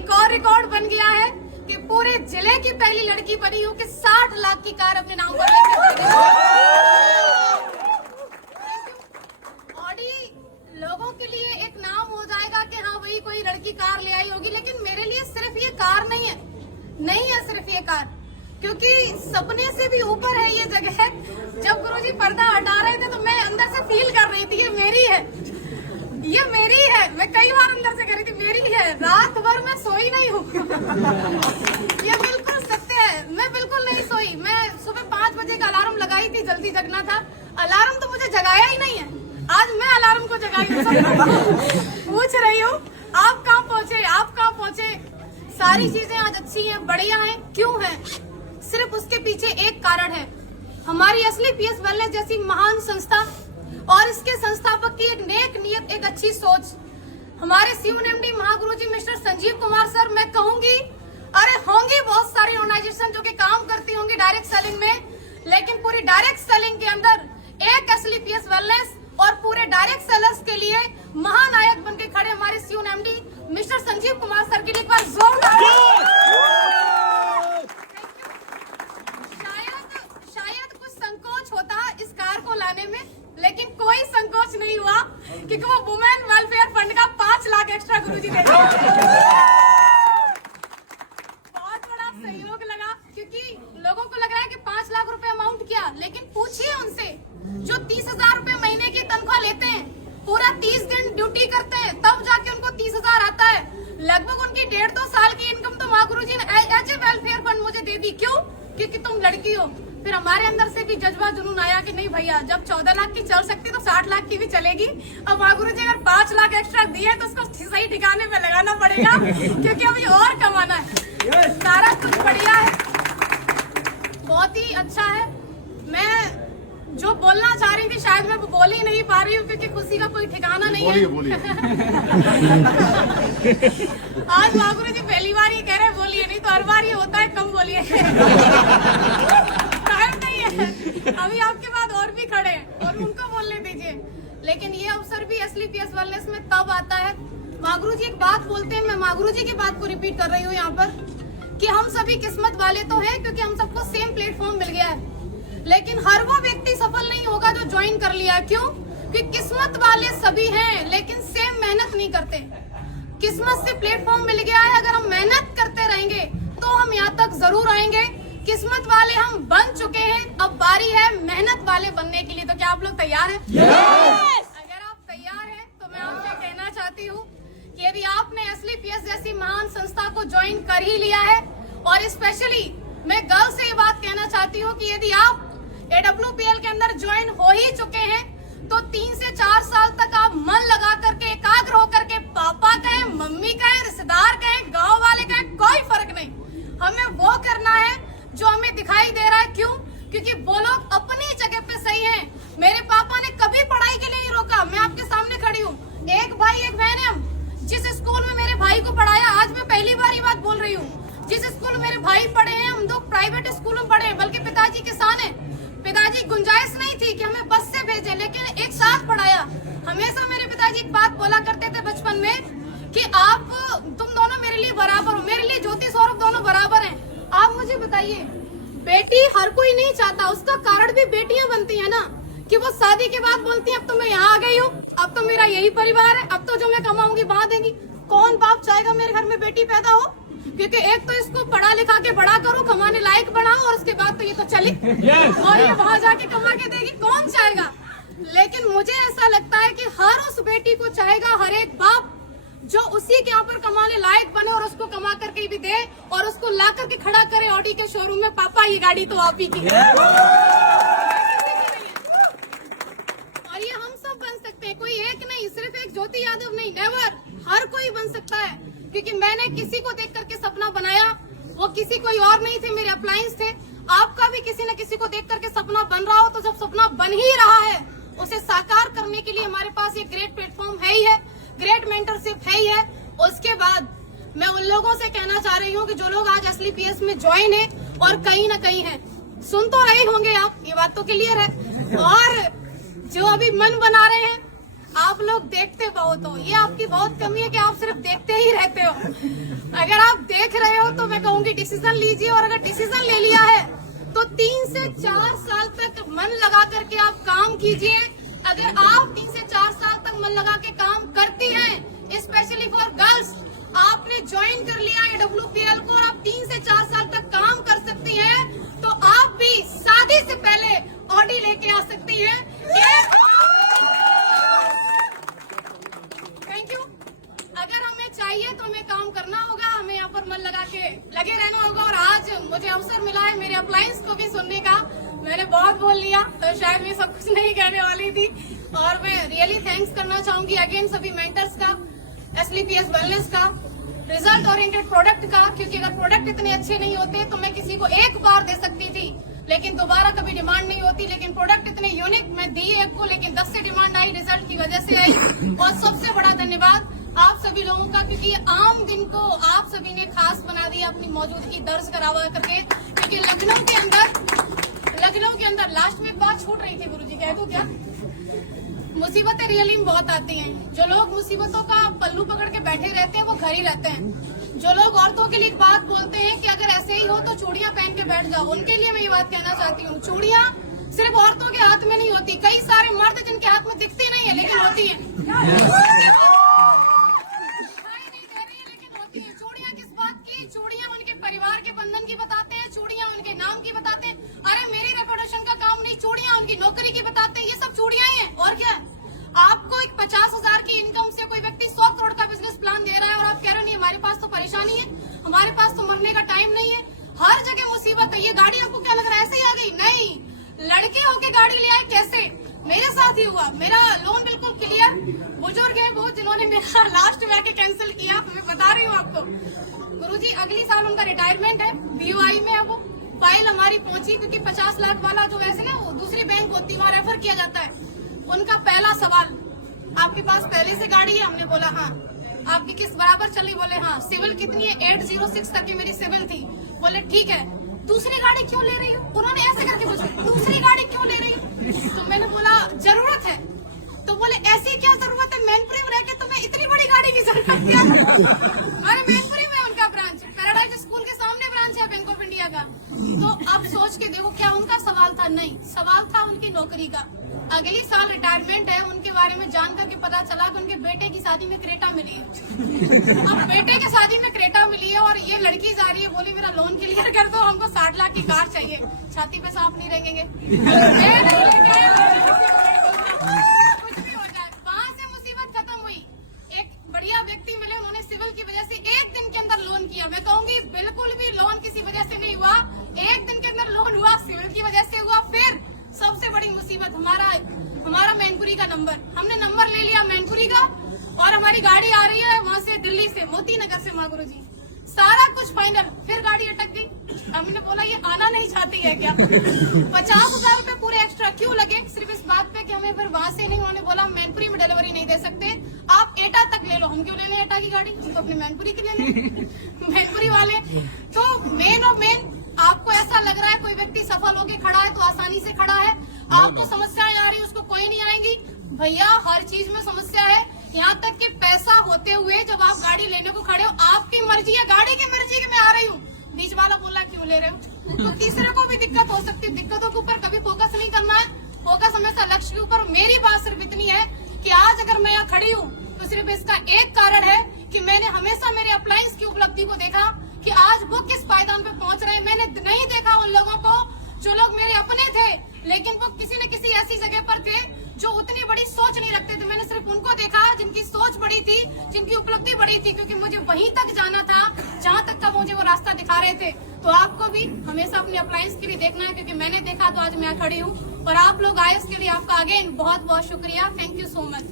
एक और रिकॉर्ड बन गया है कि पूरे जिले की पहली लड़की बनी हूँ कि 60 लाख की कार अपने नाम पर लेकर ऑडी लोगों के लिए एक नाम हो जाएगा कि हाँ वही कोई लड़की कार ले आई होगी, लेकिन मेरे लिए सिर्फ ये कार नहीं है सिर्फ ये कार, क्योंकि सपने से भी ऊपर है ये जगह। जब गुरुजी पर्दा हटा रहे थे तो मैं अंदर से फील कर रही थी ये मेरी है। मैं कई बार अंदर से कह रही थी मेरी है। रात भर मैं सोई नहीं हूँ। ये बिल्कुल सत्य है, मैं बिल्कुल नहीं सोई। मैं सुबह 5 बजे का अलार्म लगाई थी, जल्दी जगना था। अलार्म तो मुझे जगाया ही नहीं है, आज मैं अलार्म को जगाई हूँ। पूछ रही हूँ आप कहाँ पहुँचे। सारी चीजें आज अच्छी हैं, बढ़िया हैं। क्यों है? सिर्फ उसके पीछे एक कारण है, हमारी असली पीएस वेलनेस जैसी महान संस्था और इसके संस्थापक की एक नेक नियत, एक अच्छी सोच। हमारे CUNMD महागुरुजी मिस्टर संजीव कुमार सर, मैं कहूंगी अरे होंगी बहुत सारी ऑर्गेनाइजेशन जो कि काम करती होंगी डायरेक्ट सेलिंग में, लेकिन पूरी डायरेक्ट सेलिंग के अंदर एक असली पीएस वेलनेस और पूरे डायरेक्ट सेलर्स के लिए महानायक बनके खड़े हमारे CUNMD mister Sanjeev Kumar sir के लिए एक बार जोरदार। शायद कुछ संकोच होता इस कार को लाने में, लेकिन कोई संकोच नहीं हुआ क्योंकि वो वुमेन वेलफेयर फंड का 5 लाख एक्स्ट्रा गुरुजी दे दिया। बहुत बड़ा सहयोग लगा, क्योंकि लोगों को लग रहा है कि 5 लाख रुपए अमाउंट क्या, लेकिन पूछिए उनसे जो 30,000 रुपए महीने की तनख्वाह लेते हैं, पूरा 30 दिन ड्यूटी करते हैं, तब जाके उनको 30,000 आता है। लगभग उनकी 1.5-2 साल की इनकम तो माँ गुरुजी ने एज ए वेलफेयर फंड मुझे दे दी। क्यों? क्योंकि तुम लड़की हो। फिर हमारे अंदर से भी जज्बा जुनून आया कि नहीं भैया, जब 14 लाख की चल सकती तो 60 लाख की भी चलेगी। अब माँ गुरुजी अगर 5 लाख एक्स्ट्रा दिए तो उसको सही ठिकाने पे लगाना पड़ेगा, क्योंकि अभी और कमाना है। सारा कुछ बढ़िया है, बहुत ही अच्छा है। मैं जो बोलना चाह रही थी शायद मैं वो बोल ही नहीं पा रही हूँ, क्योंकि खुशी का कोई ठिकाना नहीं है। बोलिए। आज माँ गुरुजी पहली बार ये कह रहे हैं बोलिए, नहीं तो हर बार ये होता है कम बोलिए। टाइम नहीं है, अभी आपके बाद और भी खड़े हैं और उनको बोलने दीजिए। लेकिन ये अवसर भी असली पीएस वेलनेस में तब आता है, माँ गुरुजी एक बात बोलते हैं, मैं माँ गुरुजी की बात को रिपीट कर रही हूँ यहाँ पर, कि हम सभी किस्मत वाले तो हैं क्योंकि हम सबको सेम प्लेटफॉर्म मिल गया है, लेकिन हर वो व्यक्ति सफल नहीं होगा जो ज्वाइन कर लिया। क्यों? कि किस्मत वाले सभी हैं लेकिन सेम मेहनत नहीं करते। किस्मत से प्लेटफॉर्म मिल गया है, अगर हम मेहनत करते रहेंगे तो हम यहाँ तक जरूर आएंगे। किस्मत वाले हम बन चुके हैं, अब बारी है मेहनत वाले बनने के लिए। तो क्या आप लोग तैयार हैं? अगर आप तैयार हैं तो मैं आपसे कहना चाहती हूँ कि यदि आपने असली पीएस जैसी महान संस्था को ज्वाइन कर ही लिया है, और स्पेशली मैं गर्ल से ये बात कहना चाहती हूँ कि यदि आप AWPL के अंदर ज्वाइन हो ही चुके हैं तो 3 से 4 साल तक आप मन लगा करके, एकाग्र होकर के, पापा कहें, मम्मी कहें, रिश्तेदार कहें, गांव वाले कहें, कोई फर्क नहीं, हमें वो करना है जो हमें दिखाई दे रहा है। क्यों? क्योंकि वो लोग अपनी जगह पे सही हैं। मेरे पापा ने कभी पढ़ाई के लिए नहीं रोका, मैं आपके सामने खड़ी हूँ। एक भाई एक बहन है हम। जिस स्कूल में मेरे भाई को पढ़ाया, आज मैं पहली बार ये बात बोल रही हूँ, जिस स्कूल में मेरे भाई पढ़े हैं, हम 2 प्राइवेट स्कूलों में पढ़े हैं, बल्कि पिताजी किसान हैं। पिताजी गुंजाइश नहीं थी कि हमें बस से भेजें, लेकिन एक साथ पढ़ाया। हमेशा मेरे पिताजी एक बात बोला करते थे बचपन में कि तुम दोनों मेरे लिए बराबर हो, मेरे लिए ज्योति सौरभ दोनों बराबर हैं। आप मुझे बताइए, बेटी हर कोई नहीं चाहता, उसका कारण भी बेटियां बनती है ना, कि वो शादी के बाद बोलती है अब तो मैं यहाँ आ गई हूँ, अब तो मेरा यही परिवार है, अब तो जो मैं कमाऊंगी वहां देंगी। कौन बाप चाहेगा मेरे घर में बेटी पैदा हो? क्योंकि एक तो इसको पढ़ा लिखा के बड़ा करो, कमाने लायक बनाओ, और उसके बाद तो ये तो चली और ये वहां जाके कमा के देगी, कौन चाहेगा? लेकिन मुझे ऐसा लगता है कि हर उस बेटी को चाहेगा, हर एक बाप जो उसी के यहाँ पर कमाने लायक बने और उसको कमा करके भी दे और उसको ला करके खड़ा करे ऑडी के शोरूम में, पापा ये गाड़ी तो आप ही की है। और ये हम सब बन सकते हैं, कोई एक नहीं, सिर्फ एक ज्योति यादव नहीं, नेवर, हर कोई बन सकता है। क्योंकि मैंने किसी को देख करके सपना बनाया, वो किसी कोई और नहीं थे, मेरे अप्लायंस थे। आपका भी किसी न किसी को देख करके सपना बन रहा हो, तो जब सपना बन ही रहा है उसे साकार करने के लिए हमारे पास एक ग्रेट प्लेटफॉर्म है ही है, ग्रेट मेंटरशिप है ही है। उसके बाद मैं उन लोगों से कहना चाह रही हूँ कि जो लोग आज असली पीएस में ज्वाइन है और कहीं न कहीं है, सुन तो रहे होंगे आप, ये बात तो क्लियर है, और जो अभी मन बना रहे हैं, आप लोग देखते बहुत हो, ये आपकी बहुत कमी है कि आप सिर्फ देखते ही रहते हो। अगर आप देख रहे हो तो मैं कहूंगी डिसीजन लीजिए, और अगर डिसीजन ले लिया है तो 3 से 4 साल तक मन लगा करके आप काम कीजिए। अगर आप 3 से 4 साल तक मन लगा के काम करती हैं, स्पेशली फॉर गर्ल्स, आपने ज्वाइन कर लिया है WPL को और आप 3 से 4 साल तक काम कर सकती हैं, तो आप भी शादी से पहले ऑडी लेके आ सकती हैं। Thank you. अगर हमें चाहिए तो हमें काम करना होगा, हमें यहाँ पर मन लगा के लगे रहना होगा। और आज मुझे अवसर मिला है मेरे अप्लायंस को भी सुनने का। मैंने बहुत बोल लिया तो शायद मैं सब कुछ नहीं कहने वाली थी, और मैं रियली थैंक्स करना चाहूंगी अगेन सभी मेंटर्स का, SLPS वेलनेस का, रिजल्ट ओरिएंटेड प्रोडक्ट का, क्योंकि अगर प्रोडक्ट इतने अच्छे नहीं होते तो मैं किसी को एक बार दे सकती थी लेकिन दोबारा कभी डिमांड नहीं होती। लेकिन प्रोडक्ट इतने यूनिक, मैं दी एक को लेकिन 10 से डिमांड आई, रिजल्ट की वजह से आई। और सबसे बड़ा धन्यवाद आप सभी लोगों का, क्योंकि आम दिन को आप सभी ने खास बना दिया अपनी मौजूदगी दर्ज करावा करके। क्योंकि लखनऊ के अंदर लास्ट में एक बात छूट रही थी गुरुजी, कह दूं क्या? मुसीबतें रियली में बहुत आती हैं। जो लोग मुसीबतों का पल्लू पकड़ के बैठे रहते हैं वो घर ही रहते हैं। जो लोग औरतों के लिए एक बात बोलते हैं कि अगर ऐसे ही हो तो चूड़ियां पहन के बैठ जाओ, उनके लिए मैं ये बात कहना चाहती हूँ, चूड़ियां सिर्फ औरतों के हाथ में नहीं होती। कई सारे मर्द जिनके हाथ में दिखती नहीं है लेकिन होती है, चूड़ियां किस बात की? चूड़ियां उनके परिवार के बंधन की बताते हैं, चूड़ियां उनके नाम की बताते हैं। अरे मेरी रेपुटेशन का काम नहीं, चूड़ियां उनकी नौकरी की बताते हैं। ये सब चूड़ियां ही हैं और क्या? आपको एक 50,000 की इनकम से कोई व्यक्ति 100 करोड़ का बिजनेस प्लान दे रहा है और आप कह रहे नहीं हमारे पास तो परेशानी है, हमारे पास तो मरने का टाइम नहीं है। हर जगह मुसीबत है। ये गाड़ी आपको क्या लग रहा है ऐसे ही आ गई? नहीं, लड़के होके गाड़ी ले आए। कैसे? मेरे साथ ही हुआ। मेरा लोन बिल्कुल क्लियर, बुजुर्ग है वो जिन्होंने मेरा लास्ट में आके कैंसिल किया, मैं बता रही हूँ आपको। गुरुजी अगली साल उनका रिटायरमेंट है, BOI में है वो। फाइल हमारी पहुंची, क्योंकि 50 लाख वाला जो वैसे ना वो दूसरी बैंक होती है वहाँ रेफर किया जाता है। उनका पहला सवाल, आपके पास पहले से गाड़ी है? हमने बोला हाँ। आपकी किस बराबर चल रही? बोले हाँ। सिविल कितनी है? 806 तक की मेरी सिविल थी। बोले ठीक है, दूसरी गाड़ी क्यों ले रही हो? उन्होंने ऐसे करके पूछा, दूसरी गाड़ी क्यों ले रही हो? तो मैंने बोला जरूरत है। तो बोले ऐसी क्या जरूरत है, मैनपुरी में रह के तुम्हें इतनी बड़ी गाड़ी की जरूरत क्या? अरे मैनपुरी में उनका ब्रांच, पैराडाइज स्कूल के सामने ब्रांच है बैंक ऑफ इंडिया का। तो अब सोच के देखो, क्या उनका सवाल था? नहीं, सवाल था उनकी नौकरी का। अगली साल रिटायरमेंट है, उनके बारे में जान करके पता चला कि उनके बेटे की शादी में क्रेटा मिली है। अब बेटे की शादी में क्रेटा मिली है और ये लड़की जा रही है, बोली मेरा लोन क्लियर कर दो, हमको 60 लाख की कार चाहिए। छाती पे सांप नहीं रहेंगे, कुछ भी हो जाए। वहाँ से मुसीबत खत्म हुई। एक बढ़िया व्यक्ति मिले, उन्होंने सिविल की वजह से 1 दिन के अंदर लोन किया। मैं कहूंगी बिल्कुल भी लोन किसी वजह से नहीं हुआ, 1 दिन के अंदर लोन हुआ, सिविल की वजह से हुआ। फिर सबसे बड़ी मुसीबत हमारा मैनपुरी का नंबर, हमने नंबर ले लिया मैनपुरी का और हमारी गाड़ी आ रही है वहाँ से, दिल्ली से, मोती नगर से। माँ गुरु जी सारा कुछ फाइनल, फिर गाड़ी अटक गई। हमने बोला ये आना नहीं चाहती है क्या? 50,000 रूपए पूरे एक्स्ट्रा क्यों लगे? सिर्फ इस बात पे कि हमें फिर वहाँ से नहीं, उन्होंने बोला मैनपुरी में डिलीवरी नहीं दे सकते, आप एटा तक ले लो। हम क्यों लेने एटा की गाड़ी, हम तो अपने मैनपुरी की लेने मैनपुरी वाले। तो मेन और मेन, आपको ऐसा लग रहा है कोई व्यक्ति सफल होके खड़ा है तो आसानी से खड़ा है, आपको समस्याएं आ रही उसको कोई नहीं आएंगी। भैया हर चीज में समस्या है, यहाँ तक कि पैसा होते हुए जब आप गाड़ी लेने को खड़े हो, आपकी मर्जी है, गाड़ी की मर्जी कि मैं आ रही हूँ, बीच वाला बोला क्यों ले रहे हो? तो तीसरे को भी दिक्कत हो सकती है। दिक्कतों के ऊपर कभी फोकस नहीं करना है, फोकस हमेशा लक्ष्य के ऊपर। मेरी बात सिर्फ इतनी है कि आज अगर मैं यहाँ खड़ी हूँ तो सिर्फ इसका एक कारण है कि मैंने हमेशा मेरे अप्लायंस की उपलब्धि को देखा कि आज वो किस पायदान पे पहुंच रहे हैं। मैंने नहीं देखा उन लोगों को जो लोग मेरे अपने थे लेकिन वो किसी न किसी ऐसी जगह पर थे जो उतनी बड़ी सोच नहीं रखते थे। मैंने सिर्फ उनको देखा जिनकी सोच बड़ी थी, जिनकी उपलब्धि बड़ी थी, क्योंकि मुझे वहीं तक जाना था जहां तक का मुझे वो रास्ता दिखा रहे थे। तो आपको भी हमेशा अपने अप्लायंस के लिए देखना है, क्योंकि मैंने देखा तो आज मैं खड़ी हूँ। और आप लोग आए उसके लिए आपका अगेन बहुत बहुत शुक्रिया। Thank you so much.